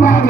come on.